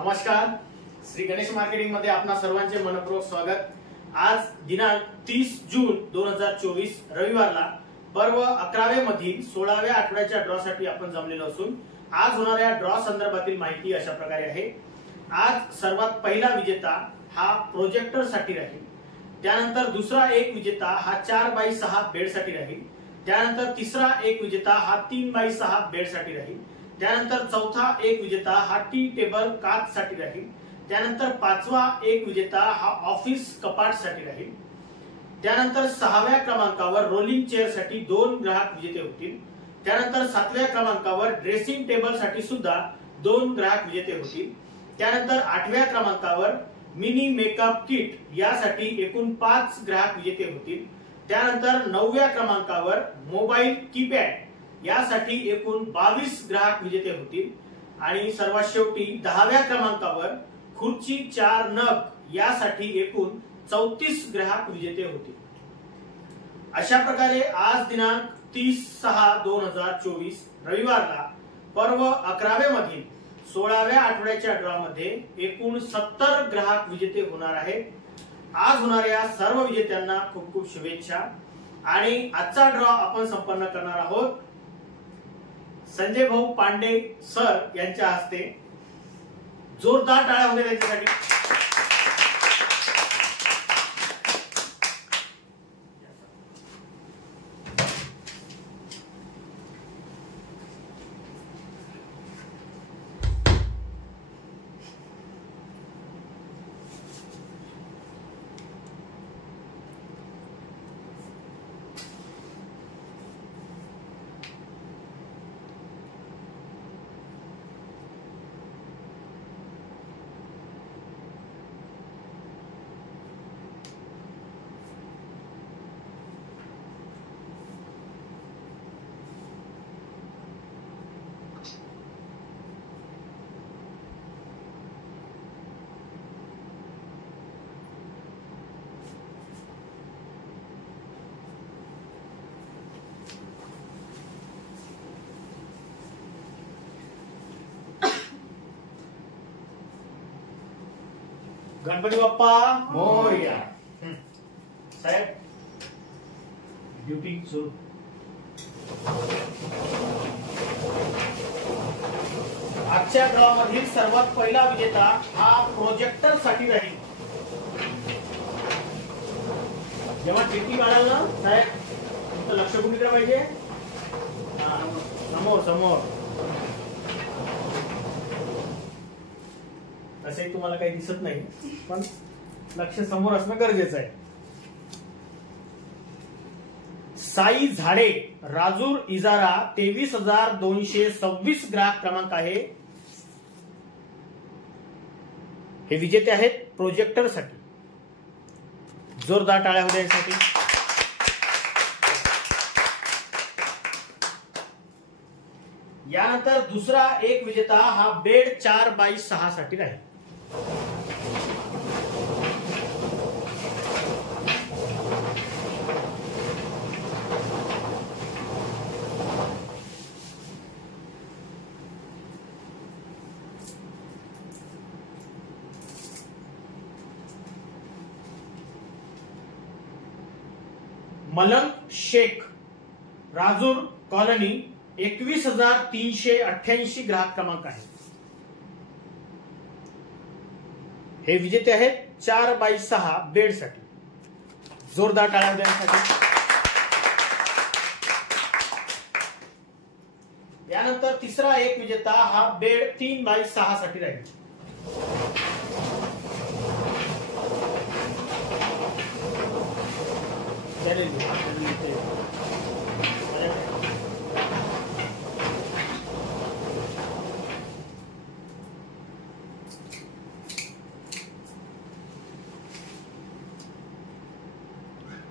नमस्कार, श्री गणेश मार्केटिंग मध्ये आपणा सर्वांचे मनपूर्वक स्वागत। आज दिनांक 30 जून 2024 रविवारला पर्व 11वे मधील 16व्या आठवड्याच्या ड्रॉ साठी आपण जमलेलो असून आज होणाऱ्या ड्रॉ संदर्भातील माहिती अशा प्रकारे आहे। आज सर्वात पहिला विजेता हा प्रोजेक्टर साठी राहील, त्यानंतर दुसरा एक विजेता हा 4x6 बेड साठी राहील, त्यानंतर तिसरा एक विजेता हा 3x6 बेड साठी राहील, त्यानंतर चौथा एक विजेता हा टी टेबल काच साठी राहील, त्यानंतर पाचवा एक विजेता हा ऑफिस कपाट साठी राहील, त्यानंतर 6व्या क्रमांकावर रोलिंग चेअर साठी 2 ग्राहक विजेते होतील, त्यानंतर 7व्या क्रमांकावर ड्रेसिंग टेबल साठी सुद्धा 2 ग्राहक विजेते होतील, त्यानंतर 8व्या क्रमांकावर मिनी मेकअप किट यासाठी एकूण 5 ग्राहक विजेते होतील, त्यानंतर 9व्या क्रमांकावर मोबाईल कीपॅड यासाठी एकूण 22 ग्राहक विजेते होतील आणि सर्वात शेवटी 10व्या क्रमांकावर खुर्ची 4 नग यासाठी एकूण 34 ग्राहक विजेते होतील। अशा प्रकारे आज दिनांक 30/6/2024 रविवारला पर्व 11वे मधील 16व्या आठवड्याच्या ड्रॉ मध्ये एकूण 70 ग्राहक विजेते होणार आहेत। आज होणाऱ्या सर्व विजेत्यांना खूप खूप शुभेच्छा आणि आजचा ड्रॉ आपण संपन्न करणार आहोत संजय भाऊ पांडे सर यांच्या हस्ते। जोरदार टाळ्या होऊ द्या त्यांच्यासाठी। गणपती बाप्पा मोरया। साहेब ड्युटी सुरू। आजच्या ड्रॉ मधील सर्वात पहिला विजेता हा प्रोजेक्टर साठी राहील। जेव्हा चिठ्ठी काढाल ना साहेब तुमचं लक्ष कुठे पाहिजे? समोर समोर। तसे तुम्हाला काही दिसत नाही पण लक्ष समोर असणं गरजेचं आहे। साई झाडे राजूर इजारा 23,226 ग्राहक क्रमांक आहे। हे विजेते आहेत प्रोजेक्टर साठी। जोरदार टाळ्या होऊ द्या यासाठी। यानंतर दुसरा एक विजेता हा बेड 4x6 साठी राहील। मलंग शेख राजूर कॉलनी 21,388 ग्राहक क्रमांक आहे। हे विजेते आहेत 4x6 बेड साठी। जोरदार टाळ्या देण्यासाठी। यानंतर तिसरा एक विजेता हा बेड 3x6 साठी राहील।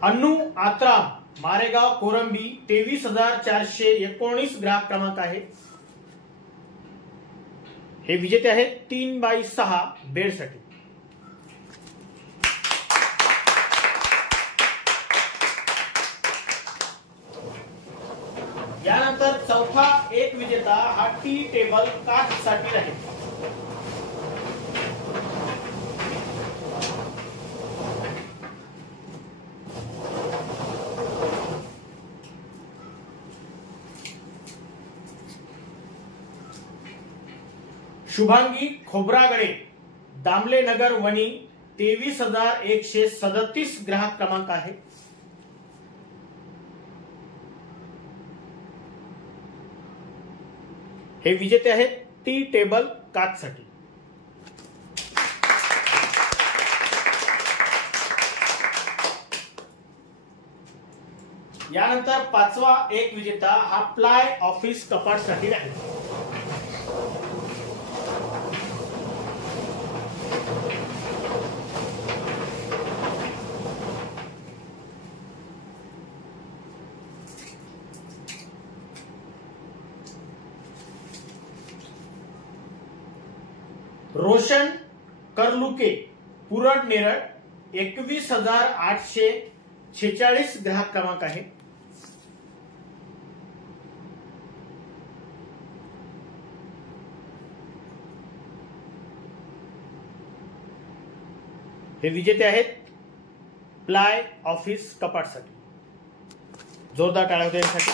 अन्नू आत्राम मारेगाव कोरंबी 23,419 ग्राहक क्रमांक आहे। हे विजेते आहेत 3x6 बेड साठी। यानंतर चौथा एक विजेता हा टी टेबल काच साठी राहील। शुभांगी खोब्रागडे, दामले नगर वणी, 23,137 ग्राहक क्रमांक आहे. हे विजेते आहेत टी टेबल काचसाठी. यानंतर पाचवा एक विजेता हा प्लाय ऑफिस कपाटसाठी आहे. रोशन करलुके, पुरड नेरळ, 21,846 ग्राहक क्रमांक आहे. हे विजेते आहेत प्लाय ऑफिस कपाटसाठी. जोरदार टाळ्या होत्या यासाठी.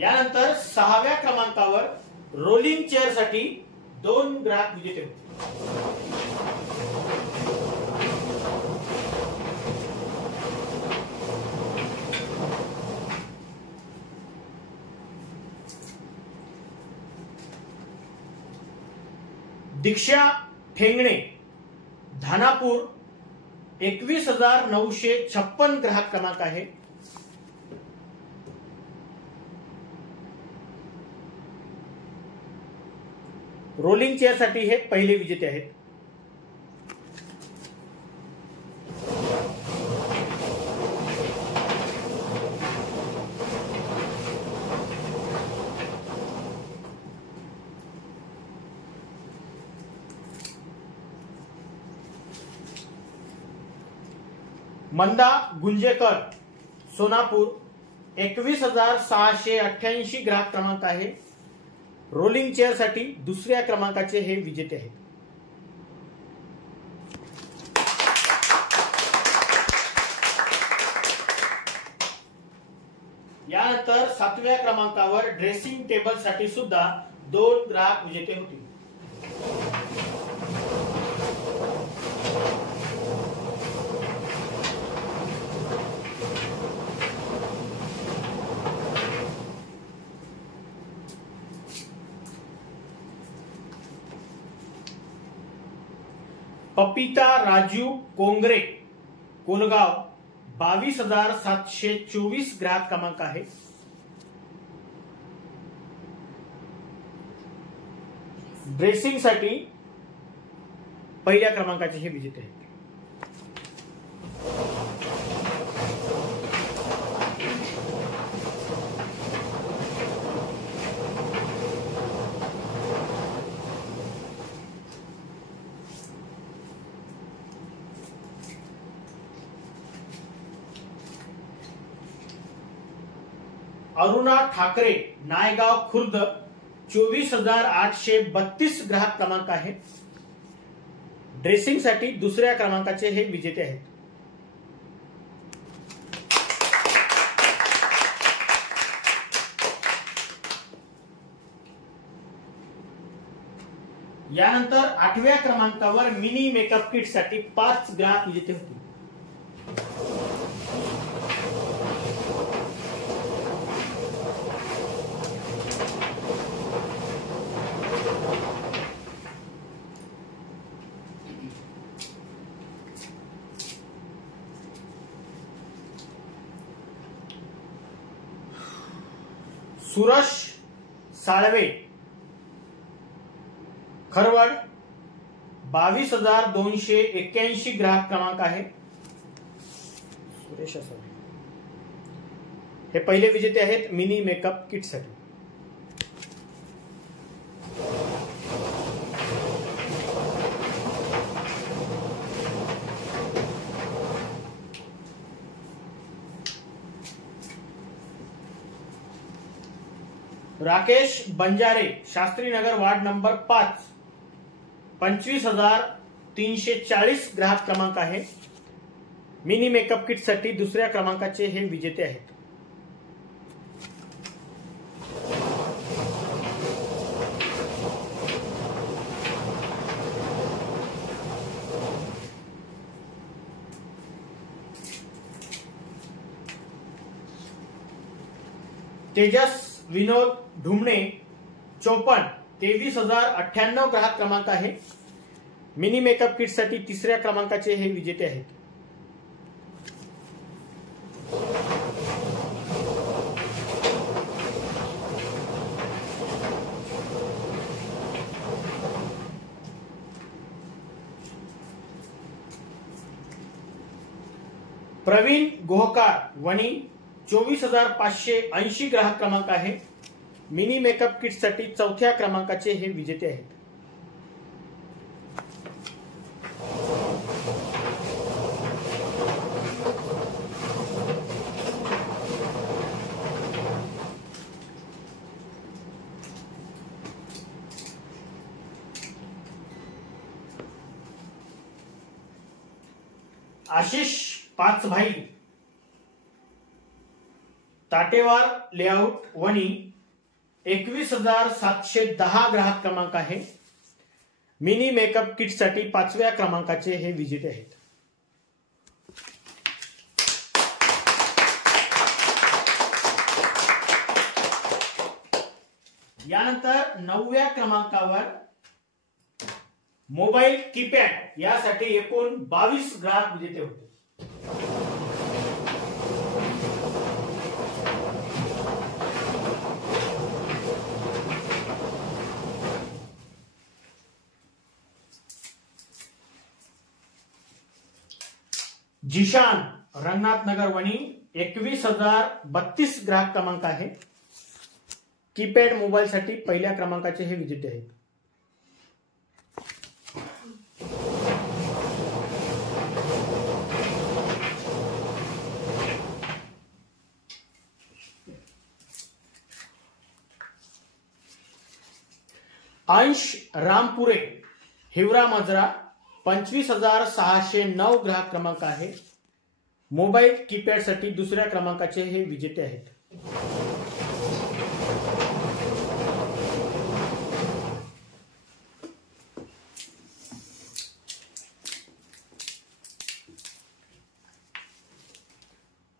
यानंतर सहाव्या क्रमांकावर रोलिंग चेअर साठी 2 ग्राहक विजेते होते. दीक्षा ठेंगणे, धानापूर, 21,956 ग्राहक क्रमांक आहे. रोलिंग चेअर साठी हे पहिले विजेते आहेत. मंदा गुंजेकर, सोनापूर, 21,688 ग्राहक क्रमांक आहे. रोलिंग चेअर साठी दुसऱ्या क्रमांकाचे हे विजेते आहेत. यानंतर सातव्या क्रमांकावर ड्रेसिंग टेबल साठी सुद्धा 2 ग्राहक विजेते होतील. पपिता राजू कोंगरे, कोलगाव, 22,724 ग्राहक क्रमांक आहे. ड्रेसिंग साठी पहिल्या क्रमांकाचे हे विजेते आहेत. अरुणा ठाकरे, नायगाव खुर्द, 24,832 ग्राहक क्रमांक आहे. ड्रेसिंग साठी दुसऱ्या क्रमांकाचे हे विजेते आहेत. यानंतर आठव्या क्रमांकावर मिनी मेकअप किट साठी 5 ग्राहक विजेते होते. सुरश साळवे, खरवड, 22,281 ग्राहक क्रमांक आहे. सुरेश साळवे हे पहिले विजेते आहेत मिनी मेकअप किट साठी. राकेश बंजारे, शास्त्रीनगर, वार्ड नंबर 5, 25,340 ग्राहक क्रमांक आहे. मिनी मेकअप किट साठी दुसऱ्या क्रमांकाचे हे विजेते आहेत. तेजस विनोद ढुमणे 54 23,098 ग्राहक क्रमांक आहे. मिनी मेकअप किट साठी तिसऱ्या क्रमांकाचे हे विजेते आहेत. प्रवीण गोहकार वणी 24,580 ग्राहक क्रमांक आहे. मिनी मेकअप किट साठी चौथ्या क्रमांकाचे हे विजेते आहेत. आशिष पाचभाई ताटेवार लेआउट वणी 21,710 ग्राहक क्रमांक आहे. मिनी मेकअप किट साठी पाचव्या क्रमांकाचे हे विजेते आहेत. यानंतर 9व्या क्रमांकावर मोबाईल कीपॅड यासाठी एकूण 22 ग्राहक विजेते होते. जिशान रंगनाथ नगर वणी 21,032 ग्राहक क्रमांक आहे. कीपॅड मोबाईल साठी पहिल्या क्रमांकाचे हे विजेते आहेत. अंश रामपुरे हिवरा मजरा 25,609 ग्राहक क्रमांक आहे. मोबाईल कीपॅड साठी दुसऱ्या क्रमांकाचे हे विजेते आहेत.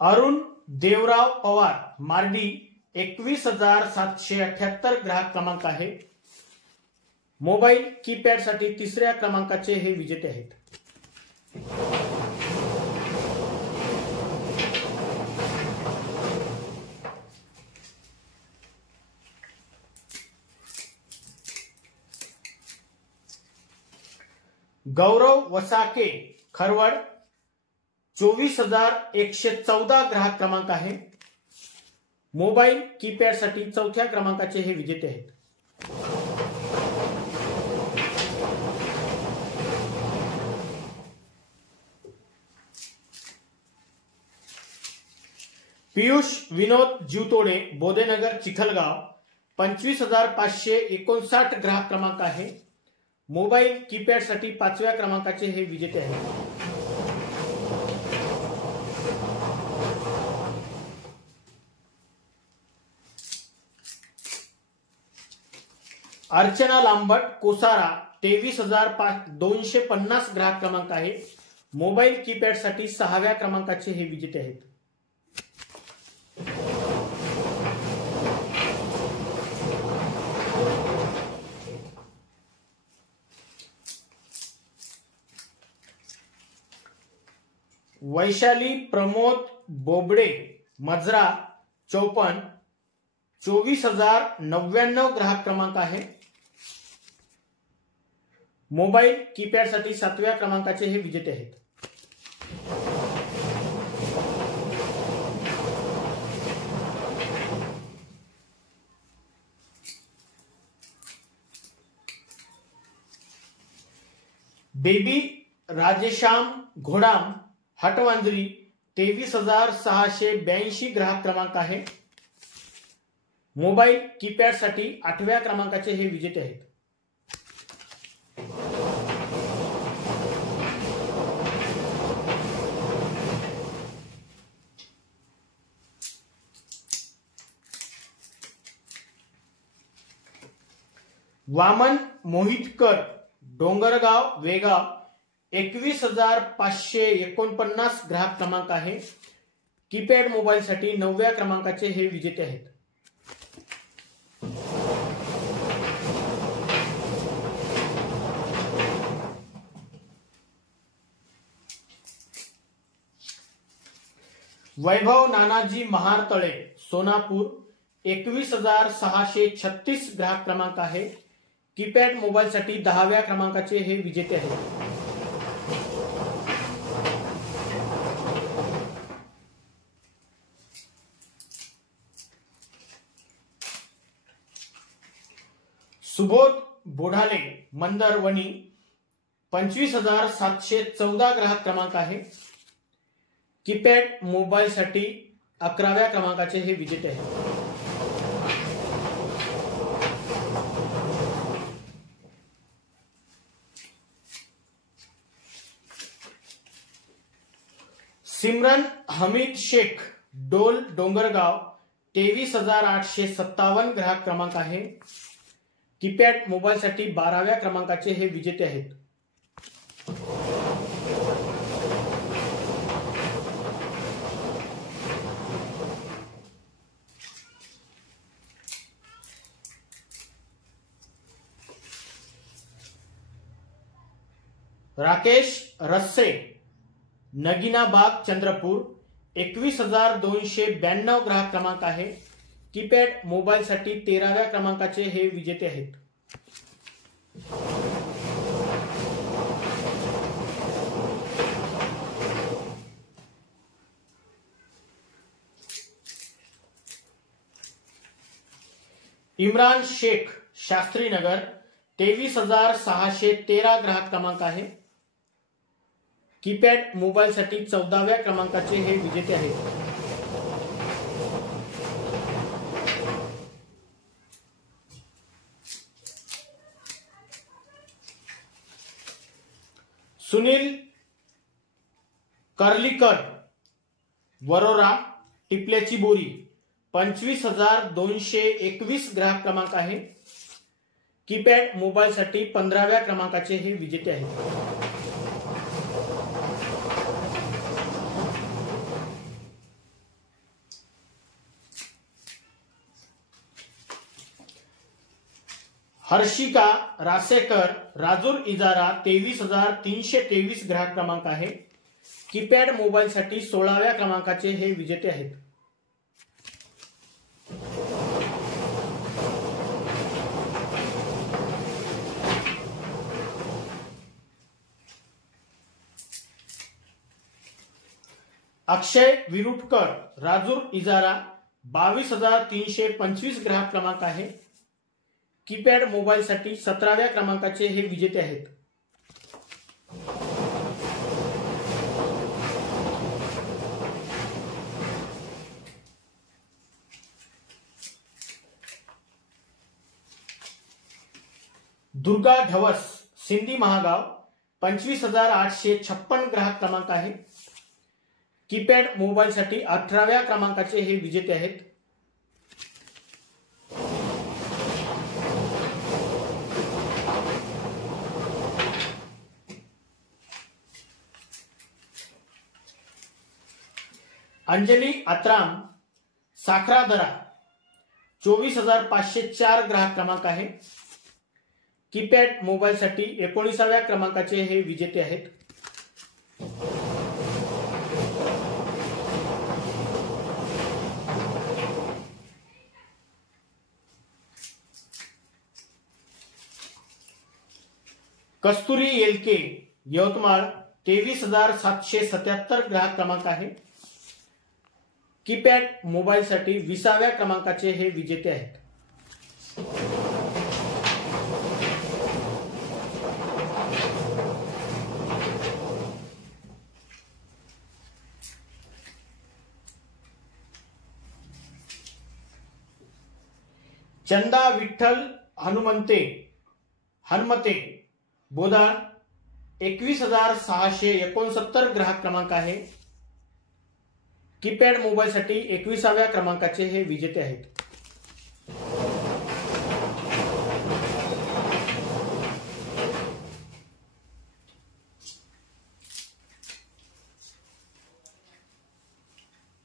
अरुण देवराव पवार मार्डी 21,778 ग्राहक क्रमांक आहे. मोबाईल कीपॅड साठी तिसऱ्या क्रमांकाचे हे विजेते आहेत. गौरव वसाके खरवड 24,114 ग्राहक क्रमांक आहे. मोबाईल कीपॅड साठी चौथ्या क्रमांकाचे हे विजेते आहेत. पियुष विनोद जीवतोडे बोधेनगर चिखलगाव 25,559 ग्राहक क्रमांक आहे. मोबाईल कीपॅड साठी पाचव्या क्रमांकाचे हे विजेते आहेत. अर्चना लांबट कोसारा 23,250 ग्राहक क्रमांक आहे. मोबाईल कीपॅड साठी सहाव्या क्रमांकाचे हे विजेते आहेत. वैशाली प्रमोद बोबडे मजरा 54 24,099 ग्राहक क्रमांक आहे. मोबाईल कीपॅड साठी सातव्या क्रमांकाचे हे विजेते आहेत. बेबी राजेश्याम घोडाम हटवांजरी 23,682 ग्राहक क्रमांक आहे. मोबाईल कीपॅड साठी आठव्या क्रमांकाचे हे विजेते आहेत. वामन मोहितकर डोंगरगाव वेगाव 21,549 ग्राहक क्रमांक आहे. कीपॅड मोबाईल साठी 9व्या क्रमांकाचे हे विजेते आहेत. वैभव नानाजी महारतळे सोनापूर 21,636 ग्राहक क्रमांक आहे. कीपॅड मोबाईलसाठी 10व्या क्रमांकाचे हे विजेते आहेत. सुबोध बोढाले मंदरवणी 25,714 ग्राहक क्रमांक आहे. कीपॅड मोबाईलसाठी 11व्या क्रमांकाचे हे विजेते आहेत. सिमरन हमीद शेख डोल डोंगरगाव 23,857 ग्राहक क्रमांक आहे. कीपॅड मोबाईलसाठी 12व्या क्रमांकाचे हे विजेते आहेत. राकेश रस्से नगिनाबाग चंद्रपूर 21,292 ग्राहक क्रमांक आहे. कीपॅड मोबाईलसाठी 13व्या क्रमांकाचे हे विजेते आहेत. इम्रान शेख शास्त्रीनगर 23,613 ग्राहक क्रमांक आहे. कीपॅड मोबाईलसाठी 14व्या क्रमांकाचे हे विजेते आहेत. सुनील कर्लीकर वरोरा टिपल्याची बोरी 25,221 ग्राहक क्रमांक आहे. कीपॅड मोबाईलसाठी 15व्या क्रमांकाचे हे विजेते आहेत. हर्षिका रासेकर राजूर इजारा 23,323 ग्राहक क्रमांक आहे. कीपॅड मोबाईलसाठी 16व्या क्रमांकाचे हे विजेते आहेत. अक्षय विरुटकर राजूर इजारा 22,325 ग्राहक क्रमांक आहे. कीपॅड मोबाईलसाठी 17व्या क्रमांकाचे हे विजेते आहेत. दुर्गा ढवस सिंधी महागाव 25,856 ग्राहक क्रमांक आहे. कीपॅड मोबाईलसाठी 18व्या क्रमांकाचे हे विजेते आहेत. अंजली आत्राम साखरादरा 24,504 ग्राहक क्रमांक आहे. कीपॅड मोबाईलसाठी 19व्या क्रमांकाचे हे विजेते आहेत. कस्तुरी येलके यवतमाळ 23,777 ग्राहक क्रमांक आहे. कीपॅड मोबाईलसाठी 20व्या क्रमांकाचे हे विजेते आहेत. चंदा विठ्ठल हनुमते बोदाळ 21,669 ग्राहक क्रमांक आहे. कीपॅड मोबाईलसाठी 21व्या क्रमांकाचे हे विजेते आहेत.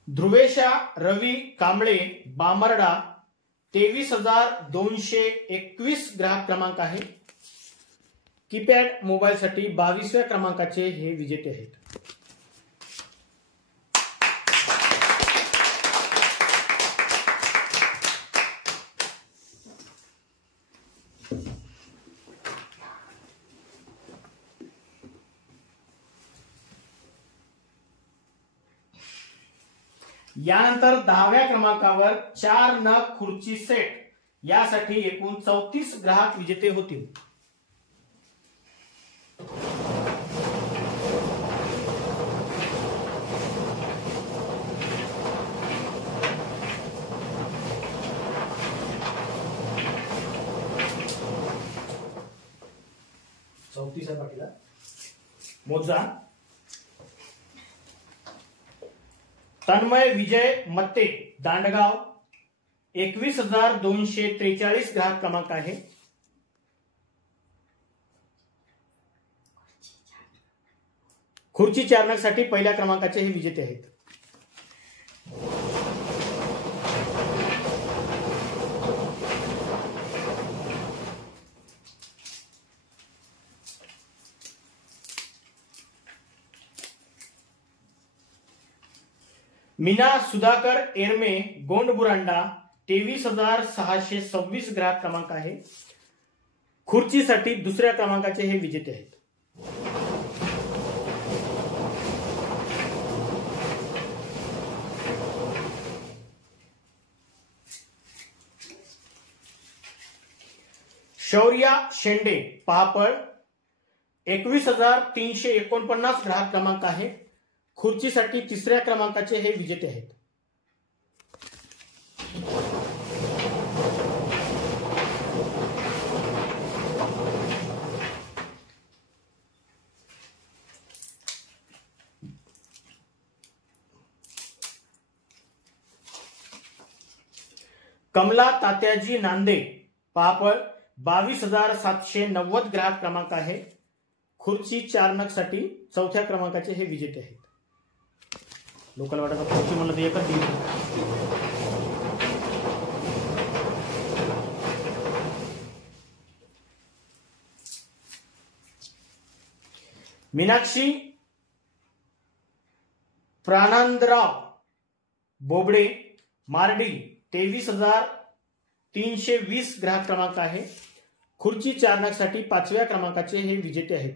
ध्रुवेशा रवी कांबळे बामर्डा 23,221 ग्राहक क्रमांक आहे. कीपॅड मोबाईलसाठी 22व्या क्रमांकाचे हे विजेते आहेत. यानंतर 10व्या क्रमांकावर 4 नग खुर्ची सेट यासाठी एकूण 34 ग्राहक विजेते होतील. मोजा. तन्मय विजय मत्ते दांडगाव 21,243 ग्राहक क्रमांक आहे. खुर्ची चालण्यासाठी पहिल्या क्रमांकाचे हे विजेते आहेत. मीना सुधाकर एरमे गोंडबुरांडा 23,626 ग्राहक क्रमांक आहे. खुर्चीसाठी दुसऱ्या क्रमांकाचे हे विजेते आहेत. शौर्या शेंडे पहापळ 21,349 ग्राहक क्रमांक आहे. खुर्चीसाठी तिसऱ्या क्रमांकाचे हे विजेते आहेत. कमला तात्याजी नांदे पहापळ 22,790 ग्राहक क्रमांक आहे. खुर्ची 4 नग साठी चौथ्या क्रमांकाचे हे विजेते आहेत. लोकल वाटाचा खुर्ची म्हणलं तर एकच दिली. मीनाक्षी प्राणांदराव बोबडे मार्डी 23,320 ग्राहक क्रमांक आहे. खुर्ची 4 नग साठी 5व्या क्रमांकाचे हे विजेते आहेत.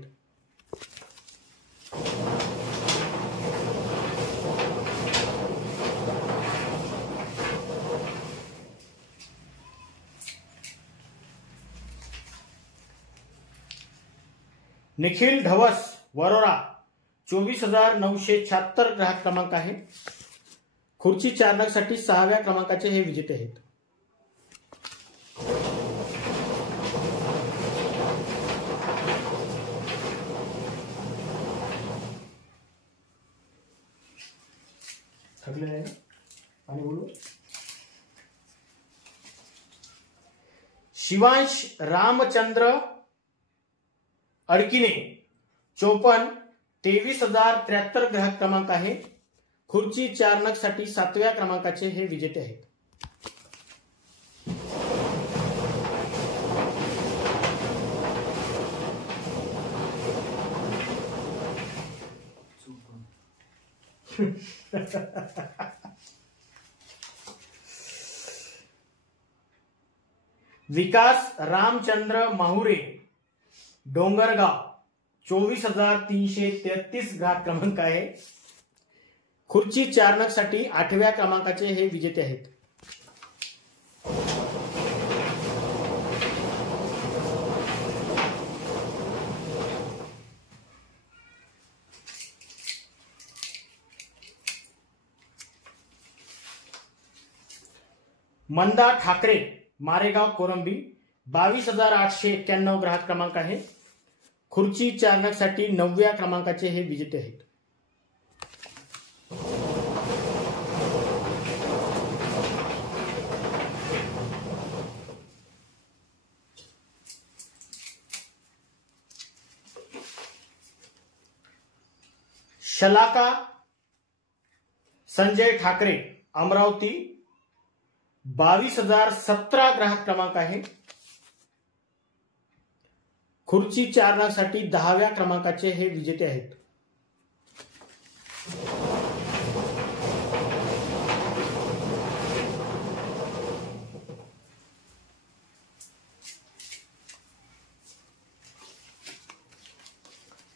निखिल ढवस वरोरा 24,976 ग्राहक क्रमांक आहे. खुर्ची 4 नग साठी 6व्या क्रमांकाचे हे विजेते आहेत. थकले नाही आणि बोलू. शिवांश रामचंद्र अडकिने 54 23,073 ग्राहक क्रमांक आहे. खुर्ची 4 नग साठी 7व्या क्रमांकाचे हे विजेते आहेत. विकास रामचंद्र माहुरे डोंगरगाव 24,333 ग्राहक क्रमांक आहे. खुर्ची 4 नग साठी 8व्या क्रमांकाचे हे विजेते आहेत. मंदा ठाकरे मारेगाव कोरंबी 22,891 ग्राहक क्रमांक आहे. खुर्ची 4 नग साठी 9व्या क्रमांकाचे हे विजेते आहेत. शलाका संजय ठाकरे अमरावती 22,017 ग्राहक क्रमांक आहे. खुर्ची 4 नग साठी 10व्या क्रमांकाचे हे विजेते आहेत.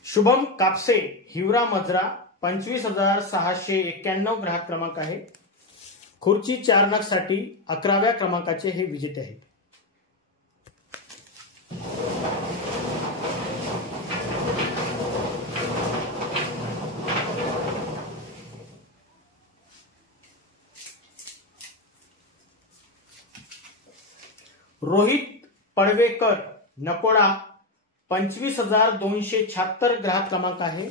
शुभम कापसे हिवरा मजरा 25,691 ग्राहक क्रमांक आहे. खुर्ची 4 नग साठी 11व्या क्रमांकाचे हे विजेते आहेत. रोहित पडवेकर नकोडा 25,276 ग्राहक क्रमांक आहे.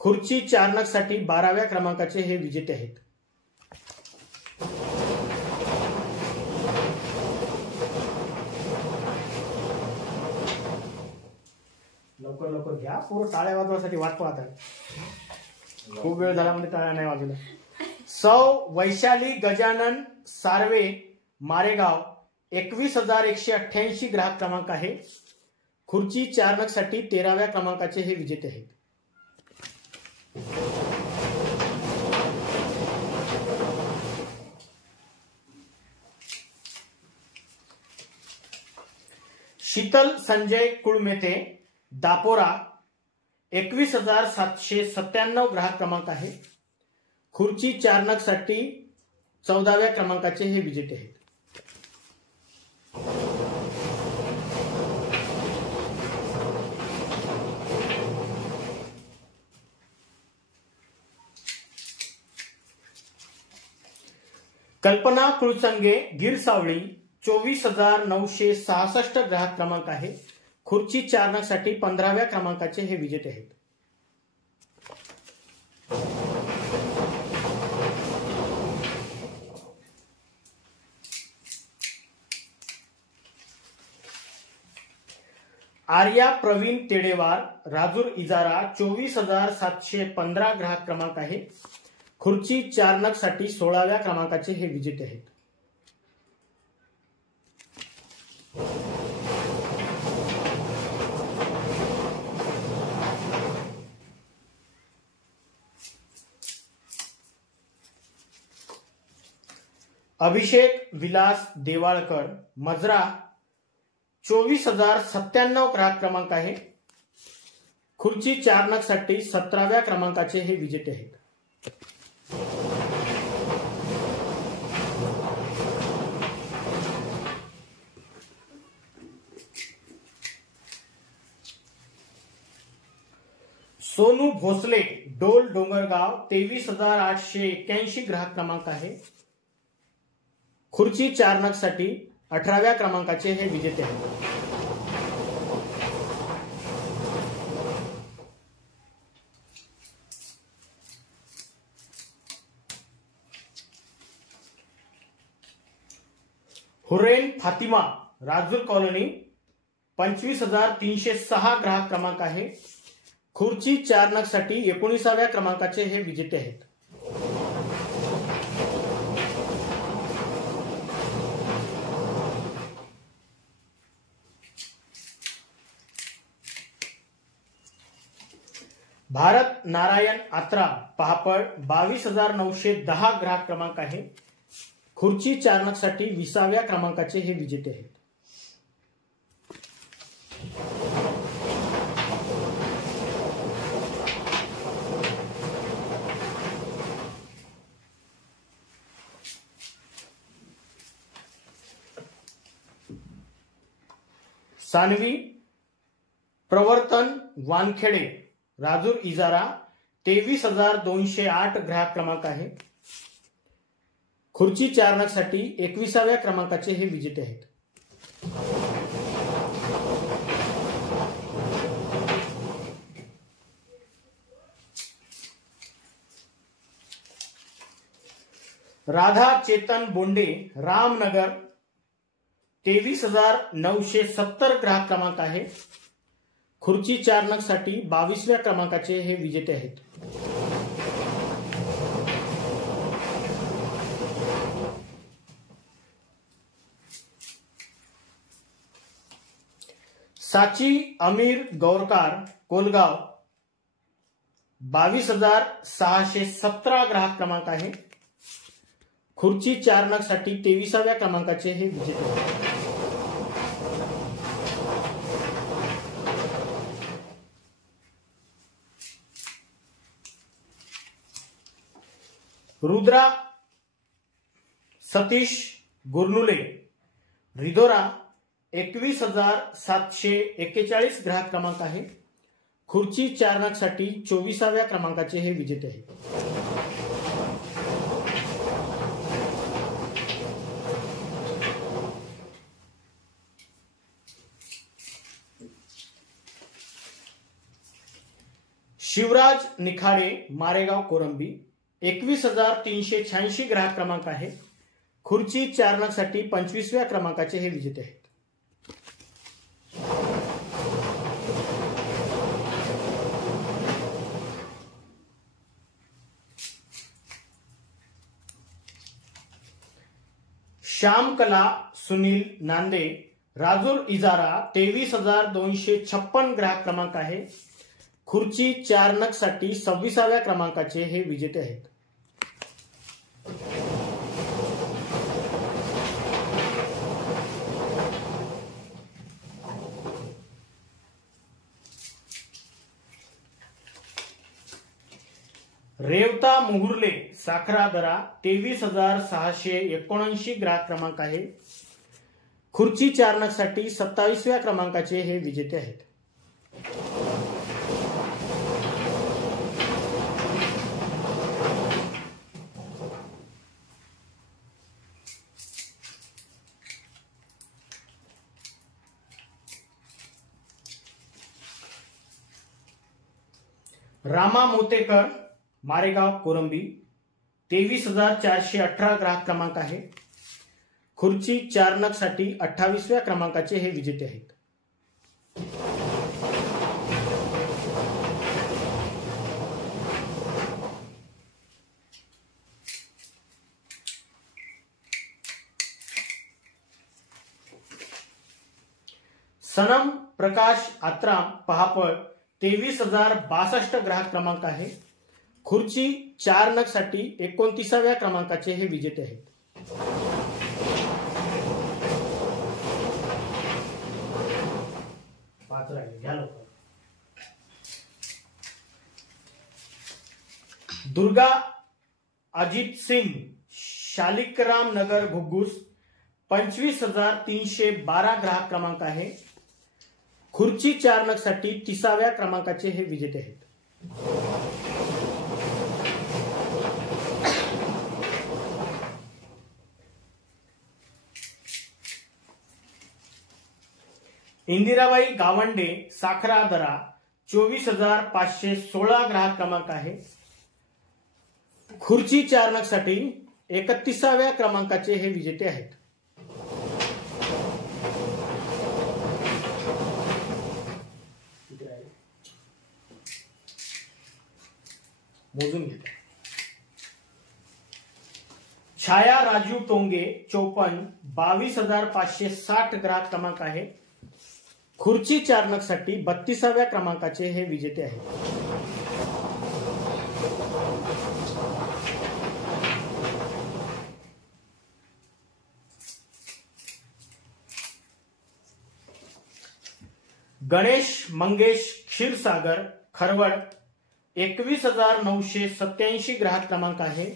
खुर्ची 4 नग साठी 12व्या क्रमांकाचे हे विजेते आहेत. लवकर लवकर घ्या, पूर्ण टाळ्या वाजवण्यासाठी वाट पाहत आहे. खूप वेळ झाला म्हणजे टाळ्या नाही वाजवल्या. सौ वैशाली गजानन सार्वे मारेगाव 21,188 ग्राहक क्रमांक आहे. खुर्ची 4 नग साठी 13व्या क्रमांकाचे हे विजेते आहेत. शीतल संजय कुळमेथे दापोरा 21,797 ग्राहक क्रमांक आहे. खुर्ची 4 नग साठी 14व्या क्रमांकाचे हे विजेते आहेत. कल्पना कुळसंगे गिरसावळी 24,966 ग्राहक क्रमांक आहे. खुर्ची 4 नग साठी 15व्या क्रमांकाचे हे विजेते आहेत. आर्या प्रवीण तेडेवार राजूर इजारा 24,715 ग्राहक क्रमांक आहे. खुर्ची 4 नग साठी 16व्या क्रमांकाचे हे विजेते आहेत. अभिषेक विलास देवाळकर मजरा 24,097 ग्राहक क्रमांक आहे. खुर्ची 4 नग साठी 17व्या क्रमांकाचे हे विजेते आहेत. सोनू भोसले डोल डोंगरगाव 23,881 ग्राहक क्रमांक आहे. खुर्ची 4 नग साठी 18व्या क्रमांकाचे हे विजेते आहेत. हुरेन फातिमा राजूर कॉलनी 25,306 ग्राहक क्रमांक आहे. खुर्ची 4 नग साठी 19व्या क्रमांकाचे हे विजेते आहेत. भारत नारायण आत्रा पहापळ 22,910 ग्राहक क्रमांक आहे. खुर्ची 4 नग साठी 20व्या क्रमांकाचे हे विजेते आहेत. सानवी प्रवर्तन वानखेडे राजूर इजारा 23,208 ग्राहक क्रमांक आहे. खुर्ची 4 नग साठी 21व्या क्रमांकाचे हे विजेते आहेत. राधा चेतन बोंडे रामनगर 23,970 ग्राहक क्रमांक आहे. खुर्ची 4 नग साठी 22व्या क्रमांकाचे हे विजेते आहेत. साची अमीर गौरकार कोलगाव 22,617 ग्राहक क्रमांक आहे. खुर्ची 4 नग साठी 23व्या क्रमांकाचे हे विजेते आहेत. रुद्रा सतीश गुरनुले रिधोरा 21,741 ग्राहक क्रमांक आहे. खुर्ची 4 नग साठी 24व्या क्रमांकाचे हे विजेते आहेत. शिवराज निखाडे मारेगाव कोरंबी 21,386 ग्राहक क्रमांक आहे. खुर्ची 4 नग साठी 25व्या क्रमांकाचे हे विजेते आहेत. श्यामकला सुनील नांदे राजूर इजारा 23,256 ग्राहक क्रमांक आहे. खुर्ची 4 नग साठी 26व्या क्रमांकाचे हे विजेते आहेत. रेवता मुहुर्ले साखरादरा 23,679 ग्राहक क्रमांक आहे. खुर्ची 4 नग साठी 27व्या क्रमांकाचे हे विजेते आहेत. रामा मोतेकर मारेगाव कोरंबी 23,418 ग्राहक क्रमांक आहे. खुर्ची 4 नग साठी 28व्या क्रमांकाचे हे विजेते आहेत. सनम प्रकाश आत्राम पहापळ 23,062 ग्राहक क्रमांक आहे. खुर्ची 4 नग साठी 29व्या क्रमांकाचे हे विजेते आहेत. दुर्गा अजित सिंग शालिकराम नगर घुग्गुस 25,312 ग्राहक क्रमांक आहे. खुर्ची 4 नग साठी 30व्या क्रमांकाचे हे विजेते आहेत. इंदिराबाई गावंडे साखरादरा 24,516 ग्राहक क्रमांक आहे. खुर्ची 4 नग साठी 31व्या क्रमांकाचे हे विजेते आहेत. मोजून घेते. छाया राजू टोंगे 54 22,560 ग्राहक क्रमांक आहे. खुर्ची 4 नग साठी 32व्या क्रमांकाचे हे विजेते आहेत. गणेश मंगेश क्षीरसागर खरवड 21,987 ग्राहक क्रमांक आहे.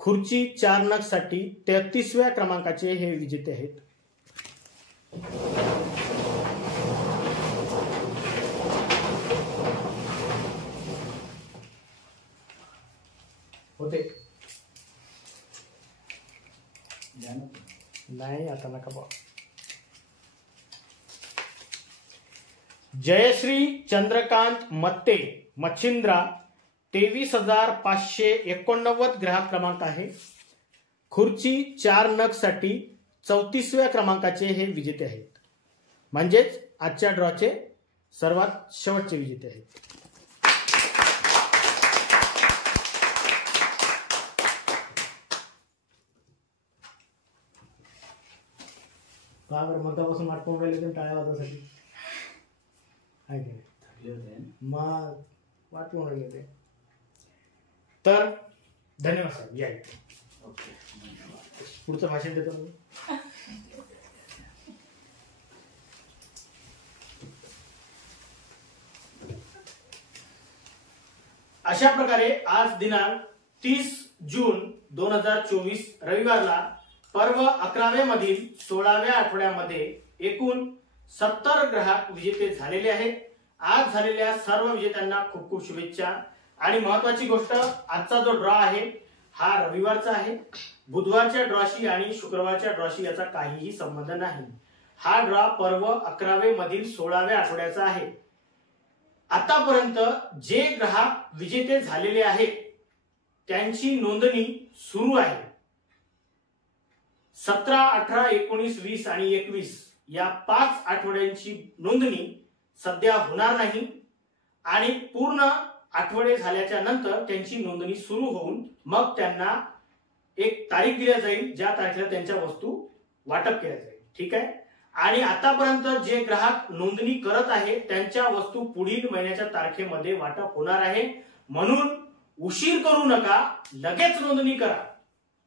खुर्ची 4 नग साठी 33व्या क्रमांकाचे हे विजेते आहेत. होते नाही आता नका बा. जयश्री चंद्रकांत मत्ते मच्छिंद्रा 23,589 ग्राहक क्रमांक आहे. खुर्ची 4 नग साठी 34व्या क्रमांकाचे हे विजेते आहेत. म्हणजेच आजच्या ड्रॉचे सर्वात शेवटचे विजेते आहेत. मध्यापासून वाट पाहून राहिले टाळ्या वाजवण्यासाठी मग वाट पाहून राहिले होते. तर धन्यवाद साहेब. या पुढचं भाषण देतो मी. अशा प्रकारे आज दिनांक 30 जून 2024 रविवारला पर्व 11वे मधील 16व्या आठवड्यामध्ये एकूण 70 ग्राहक विजेते झालेले आहेत। आज झालेल्या सर्व विजेत्यांना खूप खूप शुभेच्छा। आणि महत्त्वाची गोष्ट, आजचा जो ड्रॉ आहे हा रविवारचा आहे। बुधवारच्या ड्रॉशी आणि शुक्रवारच्या ड्रॉशी याचा काहीही संबंध नाही। हा ड्रॉ पर्व 11वे मधील 16व्या आठवड्याचा आहे। आतापर्यंत जे ग्राहक विजेते झालेले आहेत त्यांची नोंदणी सुरू आहे। 17, 18, 19, 20 आणि 21 या 5 आठवड्यांची नोंदणी सध्या होणार नाही आणि पूर्ण आठवडे झाल्याच्या नंतर त्यांची नोंदणी सुरू होऊन मग त्यांना एक तारीख दिली जाईल ज्या तारखेला त्यांच्या वस्तू वाटप केल्या जाईल। ठीक आहे। आणि आतापर्यंत जे ग्राहक नोंदणी करत आहेत त्यांच्या वस्तू पुढील महिन्याच्या तारखेमध्ये वाटप होणार आहे। म्हणून उशीर करू नका, लगेच नोंदणी करा।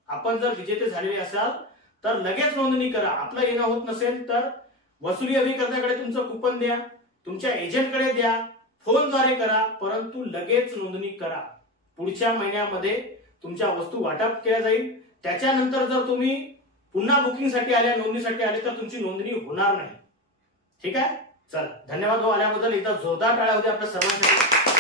आपण जर विजेते झालेले असाल तर लगेच नोंदणी करा। आपलं येणं होत नसेल तर वसुली अभिकर्त्याकडे तुमचं कुपन द्या, तुमच्या एजंटकडे द्या, फोनद्वारे करा, परंतु लगेच नोंदणी करा। पुढच्या महिन्यामध्ये तुमच्या वस्तू वाटप केल्या जाईल। त्याच्यानंतर जर तुम्ही पुन्हा बुकिंगसाठी आल्या, नोंदणीसाठी आले तर तुमची नोंदणी होणार नाही। ठीक आहे। चला, धन्यवाद भाऊ आल्याबद्दल। एकदा जोरदार टाळ्या होत्या आपल्या सर्वांसाठी।